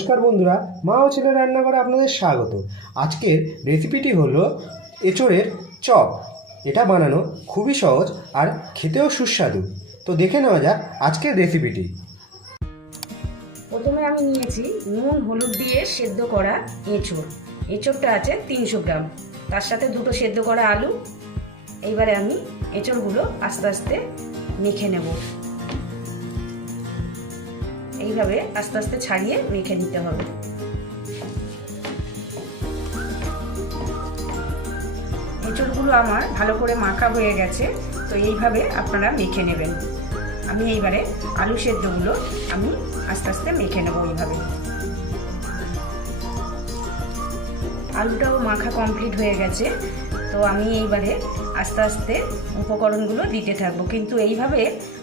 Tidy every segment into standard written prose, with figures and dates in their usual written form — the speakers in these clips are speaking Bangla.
নমস্কার বন্ধুরা, মা ও ছেলের রান্নাঘরে আপনাদের স্বাগত। আজকের রেসিপিটি হলো এঁচোড়ের চপ। এটা বানানো খুবই সহজ আর খেতেও সুস্বাদু। তো দেখে নেওয়া যাক আজকের রেসিপিটি। প্রথমে আমি নিয়েছি নুন হলুদ দিয়ে সেদ্ধ করা এঁচোড়। এঁচোড়টা আছে 300 গ্রাম, তার সাথে দুটো সেদ্ধ করা আলু। এইবারে আমি এঁচোড়গুলো আস্তে আস্তে মেখে নেব। এইভাবে আস্তে আস্তে ছাড়িয়ে মেখে নিতে হবে। এঁচোড়গুলো আমার ভালো করে মাখা হয়ে গেছে, তো এইভাবে আপনারা মেখে নেবেন। আমি এইবারে আলু সেদ্ধগুলো আমি আস্তে আস্তে মেখে নেব। এইভাবে আলুটাও মাখা কমপ্লিট হয়ে গেছে, তো আমি এইবারে আস্তে আস্তে উপকরণগুলো দিতে থাকবো। কিন্তু এইভাবে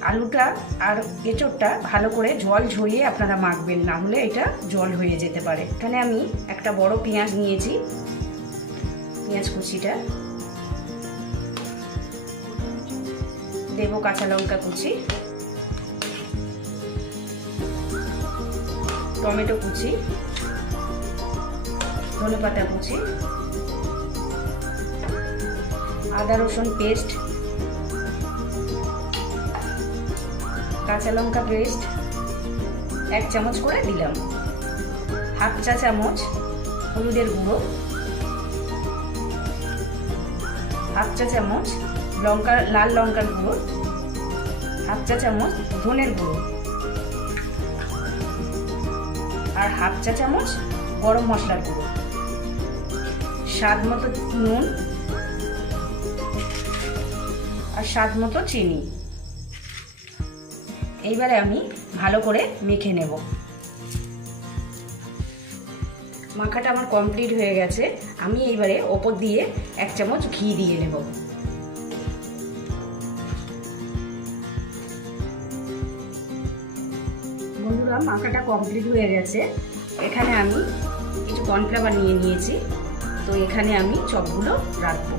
আলুটা আর এঁচোড়টা ভালো করে জল ঝরিয়ে আপনারা মাখবেন, না হলে এটা জল হয়ে যেতে পারে। এখানে আমি একটা বড় পেঁয়াজ নিয়েছি, পেঁয়াজ কুচিটা দেব, কাঁচা লঙ্কা কুচি, টমেটো কুচি, ধনেপাতা কুচি, আদা রসুন পেস্ট, কাঁচা লঙ্কা পেস্ট 1 চামচ করে দিলাম, হাফ চা চামচ হলুদের গুঁড়ো, হাফ চা চামচ লাল লঙ্কার গুঁড়ো, হাফ চা চামচ ধনের গুঁড়ো, আর হাফ চা চামচ গরম মশলার গুঁড়ো, স্বাদ মতো নুন আর স্বাদ মতো চিনি। এইবারে আমি ভালো করে মেখে নেব। মাখাটা আমার কমপ্লিট হয়ে গেছে। আমি এইবারে ওপর দিয়ে 1 চামচ ঘি দিয়ে নেব। বন্ধুরা, মাখাটা কমপ্লিট হয়ে গেছে। এখানে আমি কিছু কর্নফ্লাওয়ার নিয়ে নিয়েছি, তো এখানে আমি চপগুলো রাখবো।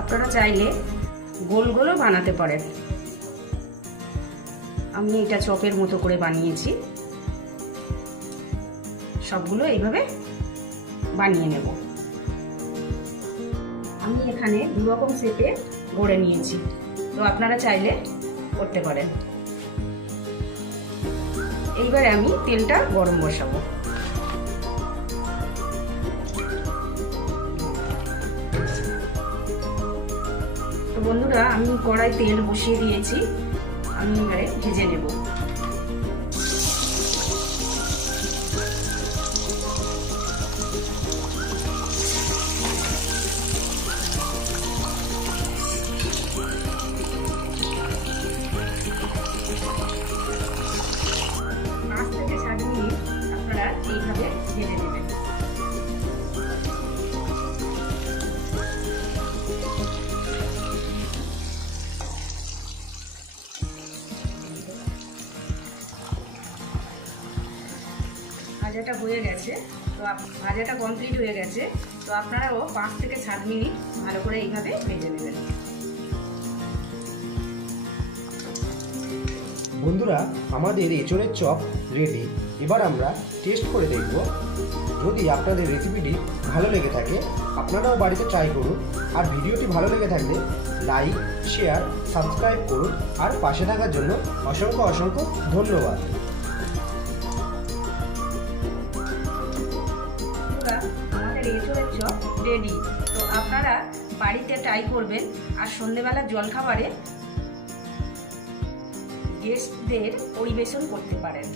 আপনারা চাইলে গোল গোলও বানাতে পারেন। আমি এটা চপের মতো করে বানিয়েছি। সবগুলো এইভাবে বানিয়ে নেব। আমি এখানে 2 রকম শেপে গড়ে নিয়েছি, তো আপনারা চাইলে করতে পারেন। এইবারে আমি তেলটা গরম বসাবো। তো বন্ধুরা, আমি কড়াই তেল বসিয়ে দিয়েছি। আমি এবারে ভেজে নেব। আপনারা এইভাবে ভেজে নেবেন। ভাজাটা হয়ে গেছে, তো ভাজাটা কমপ্লিট হয়ে গেছে, তো আপনারাও 5 থেকে 7 মিনিট ভালো করে এইভাবে ভেজে নেবেন। বন্ধুরা, আমাদের এঁচোড়ের চপ রেডি। এবার আমরা টেস্ট করে দেখব। যদি আপনাদের রেসিপিটি ভালো লেগে থাকে আপনারাও বাড়িতে ট্রাই করুন। আর ভিডিওটি ভালো লেগে থাকলে লাইক, শেয়ার, সাবস্ক্রাইব করুন। আর পাশে থাকার জন্য অসংখ্য অসংখ্য ধন্যবাদ। আমাদের এঁচোড়ের চপ রেডি। তো আপনারা বাড়িতে ট্রাই করবেন। আর সন্ধ্যেবেলা জলখাবারে গেস্টদের পরিবেশন করতে পারেন।